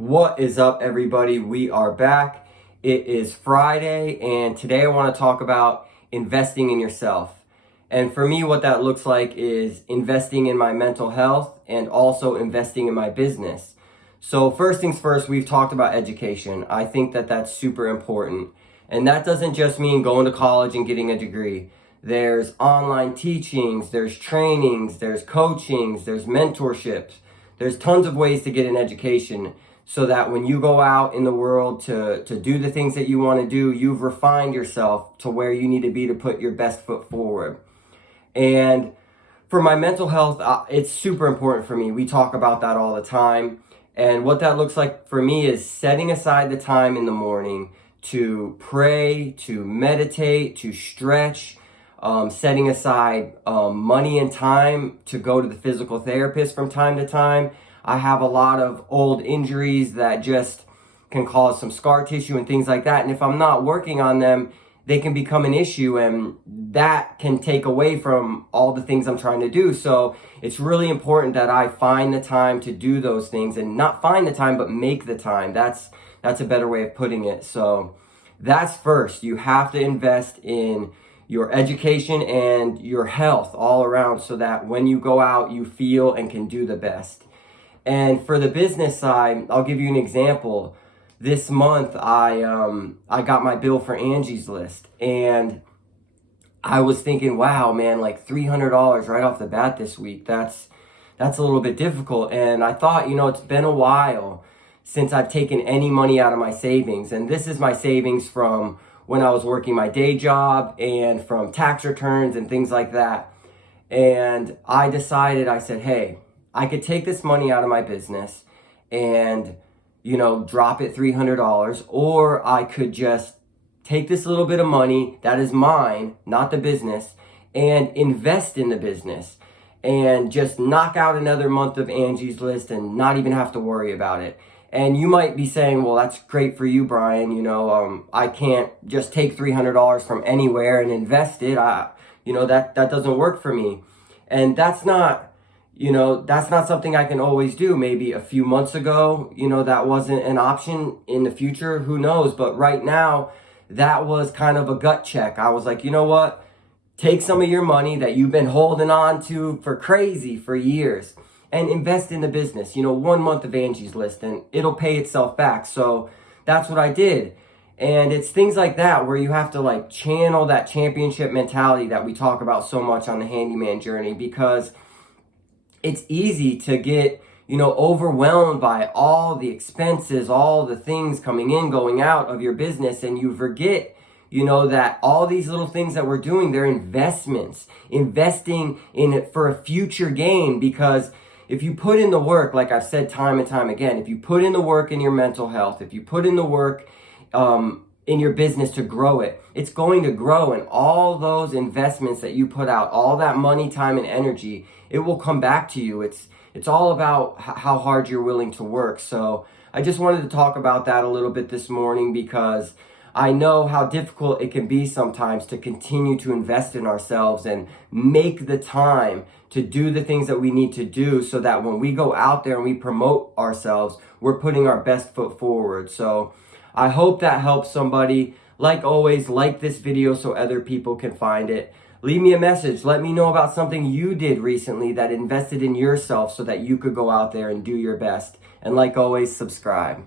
What is up, everybody? We are back. It is Friday, and today I want to talk about investing in yourself. And for me, what that looks like is investing in my mental health and also investing in my business. So first things first, we've talked about education. I think that that's super important. And that doesn't just mean going to college and getting a degree. There's online teachings, there's trainings, there's coachings, there's mentorships. There's tons of ways to get an education so that when you go out in the world to do the things that you want to do, you've refined yourself to where you need to be to put your best foot forward. And for my mental health, it's super important for me. We talk about that all the time. And what that looks like for me is setting aside the time in the morning to pray, to meditate, to stretch, setting aside money and time to go to the physical therapist from time to time. I have a lot of old injuries that just can cause some scar tissue and things like that. And if I'm not working on them, they can become an issue, and that can take away from all the things I'm trying to do. So it's really important that I find the time to do those things, and not find the time, but make the time. That's a better way of putting it. So that's first. You have to invest in your education and your health all around so that when you go out, you feel and can do the best. And for the business side, I'll give you an example. This month, I got my bill for Angie's List, and I was thinking, wow, man, like $300 right off the bat this week. That's a little bit difficult. And I thought, it's been a while since I've taken any money out of my savings. And this is my savings from when I was working my day job and from tax returns and things like that. And I said, hey, I could take this money out of my business and drop it $300, or I could just take this little bit of money that is mine, not the business, and invest in the business and just knock out another month of Angie's List and not even have to worry about it. And you might be saying, well, that's great for you, Brian. I can't just take $300 from anywhere and invest it. That doesn't work for me. And that's not something I can always do. Maybe a few months ago, that wasn't an option. In the future, who knows? But right now, that was kind of a gut check. I was like, you know what? Take some of your money that you've been holding on to for years and invest in the business. 1 month of Angie's List and it'll pay itself back. So that's what I did. And it's things like that where you have to channel that championship mentality that we talk about so much on the handyman journey, because it's easy to get, overwhelmed by all the expenses, all the things coming in, going out of your business. And you forget, that all these little things that we're doing, they're investments, investing in it for a future gain. Because if you put in the work, like I've said time and time again, if you put in the work in your mental health, if you put in the work in your business to grow it, it's going to grow. And all those investments that you put out, all that money, time, and energy, it will come back to you. It's all about how hard you're willing to work. So I just wanted to talk about that a little bit this morning, because I know how difficult it can be sometimes to continue to invest in ourselves and make the time to do the things that we need to do so that when we go out there and we promote ourselves, we're putting our best foot forward. So I hope that helps somebody. Like always, like this video so other people can find it. Leave me a message. Let me know about something you did recently that invested in yourself so that you could go out there and do your best. And like always, subscribe.